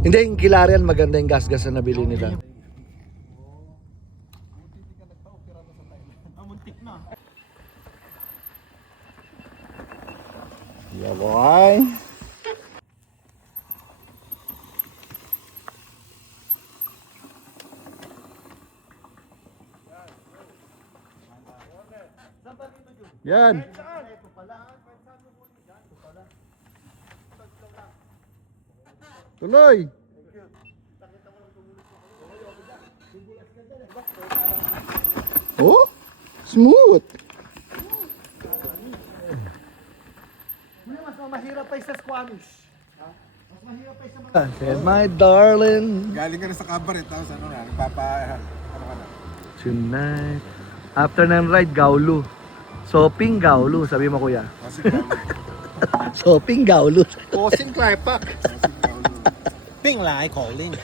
Hindi, yung Kilarian maganda yung gas-gas na nabili nila. Yeah, boy. Yan. Tuloy. Oh, smooth. Mas mahirap pa sa Squamish. Mas mahirap pa sa My darling. Galing ka na sa cabaret, tapos ano na, ano ka na? Tonight. After ng ride, Gaulu. Shopping Gaulu, sabi mo kuya. Shopping Gaulu. Posing Klepa. Ping lai calling.